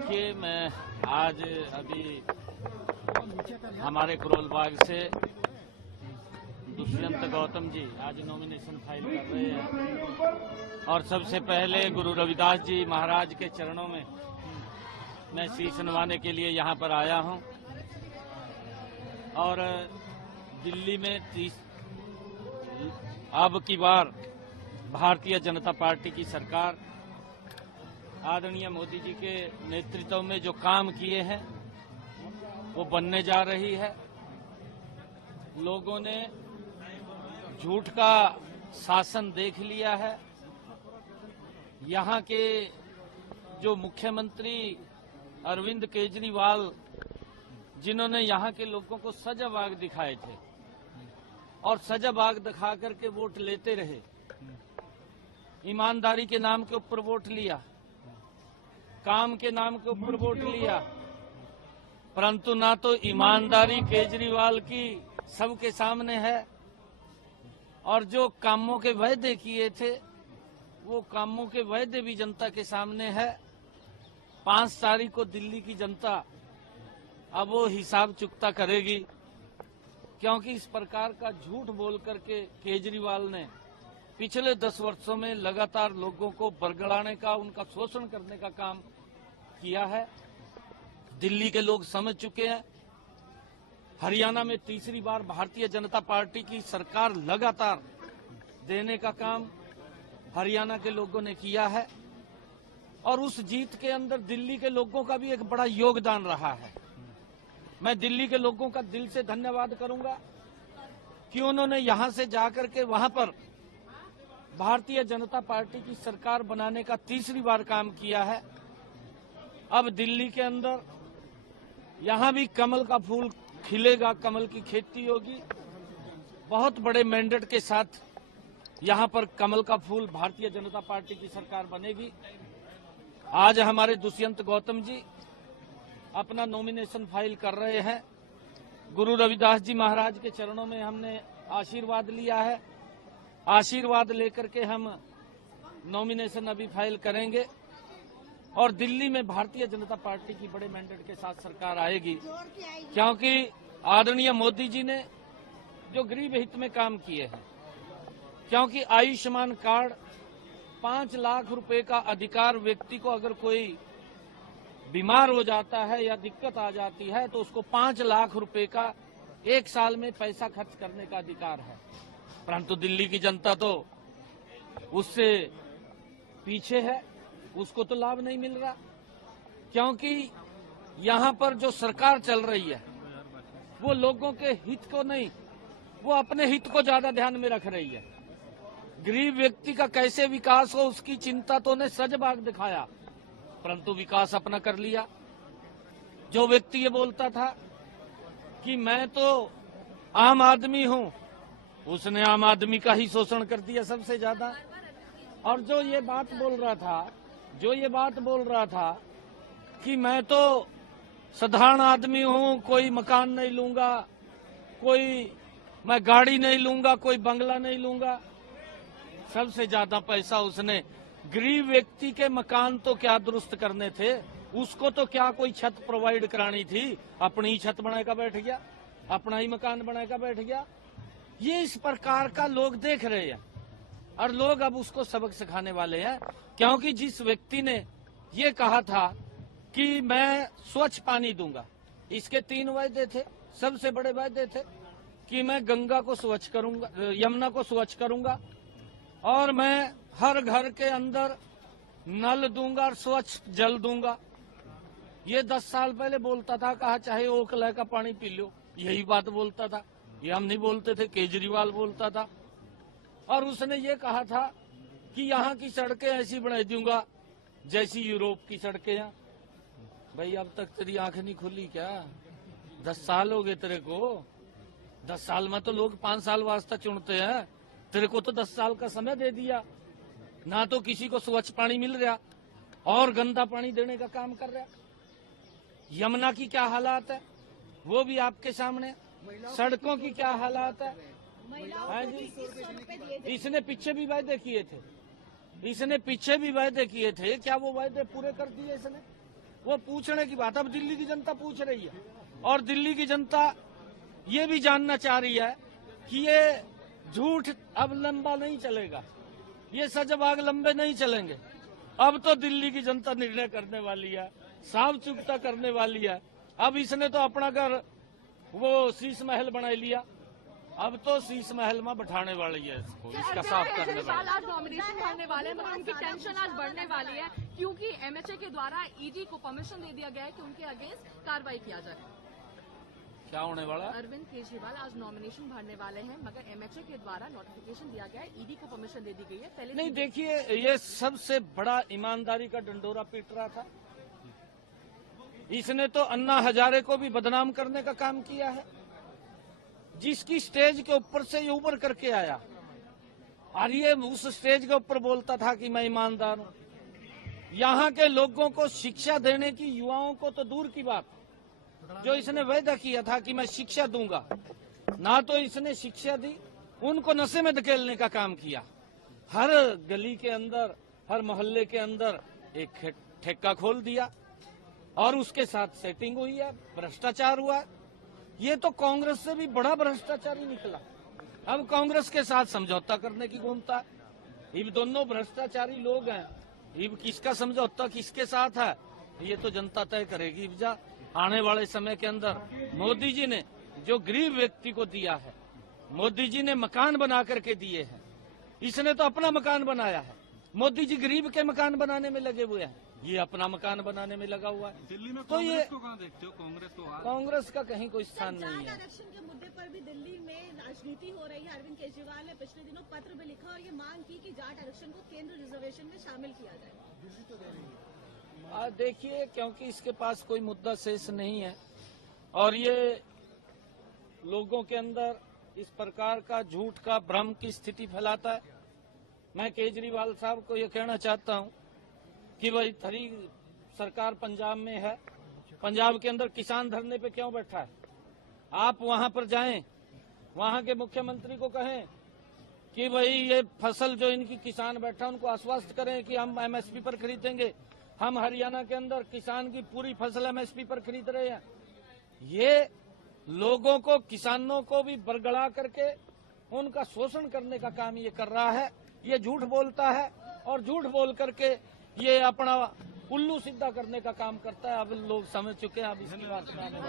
देखिए, मैं आज अभी हमारे करोल बाग से दुष्यंत गौतम जी आज नॉमिनेशन फाइल कर रहे हैं और सबसे पहले गुरु रविदास जी महाराज के चरणों में मैं शीश नवाने के लिए यहाँ पर आया हूँ। और दिल्ली में अब की बार भारतीय जनता पार्टी की सरकार आदरणीय मोदी जी के नेतृत्व में जो काम किए हैं वो बनने जा रही है। लोगों ने झूठ का शासन देख लिया है। यहाँ के जो मुख्यमंत्री अरविंद केजरीवाल, जिन्होंने यहाँ के लोगों को सजाबाग दिखाए थे और सजाबाग दिखा करके वोट लेते रहे, ईमानदारी के नाम के ऊपर वोट लिया, काम के नाम के ऊपर वोट लिया, परंतु ना तो ईमानदारी केजरीवाल की सबके सामने है और जो कामों के वायदे किए थे वो कामों के वायदे भी जनता के सामने है। 5 तारीख को दिल्ली की जनता अब वो हिसाब चुकता करेगी, क्योंकि इस प्रकार का झूठ बोल करके केजरीवाल ने पिछले 10 वर्षों में लगातार लोगों को बरगड़ाने का, उनका शोषण करने का काम किया है। दिल्ली के लोग समझ चुके हैं। हरियाणा में तीसरी बार भारतीय जनता पार्टी की सरकार लगातार देने का काम हरियाणा के लोगों ने किया है और उस जीत के अंदर दिल्ली के लोगों का भी एक बड़ा योगदान रहा है। मैं दिल्ली के लोगों का दिल से धन्यवाद करूंगा कि उन्होंने यहां से जाकर के वहां पर भारतीय जनता पार्टी की सरकार बनाने का तीसरी बार काम किया है। अब दिल्ली के अंदर यहां भी कमल का फूल खिलेगा, कमल की खेती होगी। बहुत बड़े मैंडेट के साथ यहां पर कमल का फूल भारतीय जनता पार्टी की सरकार बनेगी। आज हमारे दुष्यंत गौतम जी अपना नॉमिनेशन फाइल कर रहे हैं। गुरु रविदास जी महाराज के चरणों में हमने आशीर्वाद लिया है। आशीर्वाद लेकर के हम नॉमिनेशन अभी फाइल करेंगे और दिल्ली में भारतीय जनता पार्टी की बड़े मैंडेट के साथ सरकार आएगी, क्योंकि आदरणीय मोदी जी ने जो गरीब हित में काम किए हैं, क्योंकि आयुष्मान कार्ड 5 लाख रुपए का अधिकार, व्यक्ति को अगर कोई बीमार हो जाता है या दिक्कत आ जाती है तो उसको 5 लाख रुपए का 1 साल में पैसा खर्च करने का अधिकार है। परंतु दिल्ली की जनता तो उससे पीछे है, उसको तो लाभ नहीं मिल रहा, क्योंकि यहाँ पर जो सरकार चल रही है वो लोगों के हित को नहीं, वो अपने हित को ज्यादा ध्यान में रख रही है। गरीब व्यक्ति का कैसे विकास हो उसकी चिंता तो ने सजबाग दिखाया, परंतु विकास अपना कर लिया। जो व्यक्ति ये बोलता था कि मैं तो आम आदमी हूं, उसने आम आदमी का ही शोषण कर दिया सबसे ज्यादा। और जो ये बात बोल रहा था कि मैं तो साधारण आदमी हूं, कोई मकान नहीं लूंगा, मैं गाड़ी नहीं लूंगा, कोई बंगला नहीं लूंगा, सबसे ज्यादा पैसा उसने गरीब व्यक्ति के मकान तो क्या दुरुस्त करने थे, उसको तो क्या कोई छत प्रोवाइड करानी थी, अपनी ही छत बनाकर बैठ गया, अपना ही मकान बनाकर बैठ गया। ये इस प्रकार का लोग देख रहे हैं और लोग अब उसको सबक सिखाने वाले हैं, क्योंकि जिस व्यक्ति ने ये कहा था कि मैं स्वच्छ पानी दूंगा, इसके 3 वायदे थे। सबसे बड़े वायदे थे कि मैं गंगा को स्वच्छ करूंगा, यमुना को स्वच्छ करूंगा और मैं हर घर के अंदर नल दूंगा और स्वच्छ जल दूंगा। ये 10 साल पहले बोलता था, कहा चाहे ओखला का पानी पी लो, यही बात बोलता था। ये हम नहीं बोलते थे, केजरीवाल बोलता था। और उसने ये कहा था कि यहाँ की सड़कें ऐसी बना दूंगा जैसी यूरोप की सड़कें हैं। भाई अब तक तेरी आंख नहीं खुली क्या? 10 साल हो गए तेरे को। 10 साल में तो लोग 5 साल वास्ता चुनते हैं, तेरे को तो 10 साल का समय दे दिया। ना तो किसी को स्वच्छ पानी मिल रहा और गंदा पानी देने का काम कर रहा। यमुना की क्या हालात है वो भी आपके सामने, सड़कों की क्या हालात है। इसने पीछे भी वायदे किए थे, क्या वो वायदे पूरे कर दिए इसने? वो पूछने की बात अब दिल्ली की जनता पूछ रही है, और दिल्ली की जनता ये भी जानना चाह रही है कि ये झूठ अब लंबा नहीं चलेगा, ये सजबाग लंबे नहीं चलेंगे। अब तो दिल्ली की जनता निर्णय करने वाली है, साफ चुकता करने वाली है। अब इसने तो अपना घर वो शीश महल बना लिया, अब तो शीश महल में बैठाने वाली है इसको, इसका साफ करने वाली है। आज नॉमिनेशन भरने वाले हैं, मगर उनकी टेंशन आज बढ़ने वाली है क्योंकि एमएचए के द्वारा ईडी को परमिशन दे दिया गया है कि उनके अगेंस्ट कार्रवाई किया जाए। क्या होने वाला? अरविंद केजरीवाल आज नॉमिनेशन भरने वाले हैं, मगर एमएचए के द्वारा नोटिफिकेशन दिया गया है, ईडी को परमिशन दे दी गई है। पहले नहीं, देखिए, ये सबसे बड़ा ईमानदारी का डंडोरा पीट रहा था। इसने तो अन्ना हजारे को भी बदनाम करने का काम किया है, जिसकी स्टेज के ऊपर से ये उबर करके आया, और ये उस स्टेज के ऊपर बोलता था कि मैं ईमानदार हूं। यहाँ के लोगों को शिक्षा देने की, युवाओं को तो दूर की बात, जो इसने वायदा किया था कि मैं शिक्षा दूंगा, ना तो इसने शिक्षा दी, उनको नशे में धकेलने का काम किया। हर गली के अंदर, हर मोहल्ले के अंदर एक ठेका खोल दिया, और उसके साथ सेटिंग हुई है, भ्रष्टाचार हुआ है। ये तो कांग्रेस से भी बड़ा भ्रष्टाचारी निकला। अब कांग्रेस के साथ समझौता करने की घूमता है। ये दोनों भ्रष्टाचारी लोग हैं, ये किसका समझौता किसके साथ है, ये तो जनता तय करेगी। जा आने वाले समय के अंदर मोदी जी ने जो गरीब व्यक्ति को दिया है, मोदी जी ने मकान बना करके दिए हैं, इसने तो अपना मकान बनाया है। मोदी जी गरीब के मकान बनाने में लगे हुए हैं, ये अपना मकान बनाने में लगा हुआ है। दिल्ली में तो ये को कहाँ देखते हो? कांग्रेस को कांग्रेस का कहीं कोई स्थान नहीं है। आरक्षण के मुद्दे पर भी दिल्ली में राजनीति हो रही है। अरविंद केजरीवाल ने पिछले दिनों पत्र भी लिखा और ये मांग की कि जाट आरक्षण को केंद्र रिजर्वेशन में शामिल किया जाए। देखिए, क्योंकि इसके पास कोई मुद्दा शेष नहीं है, और ये लोगों के अंदर इस प्रकार का झूठ का भ्रम की स्थिति फैलाता है। मैं केजरीवाल साहब को ये कहना चाहता हूं कि भाई थरी सरकार पंजाब में है, पंजाब के अंदर किसान धरने पे क्यों बैठा है? आप वहां पर जाएं, वहां के मुख्यमंत्री को कहें कि भाई ये फसल जो इनकी किसान बैठा, उनको आश्वस्त करें कि हम एमएसपी पर खरीदेंगे। हम हरियाणा के अंदर किसान की पूरी फसल एमएसपी पर खरीद रहे हैं। ये लोगों को, किसानों को भी बरगला करके उनका शोषण करने का काम ये कर रहा है। ये झूठ बोलता है, और झूठ बोल करके ये अपना उल्लू सीधा करने का काम करता है। अब लोग समझ चुके हैं, अब इसकी बात में आने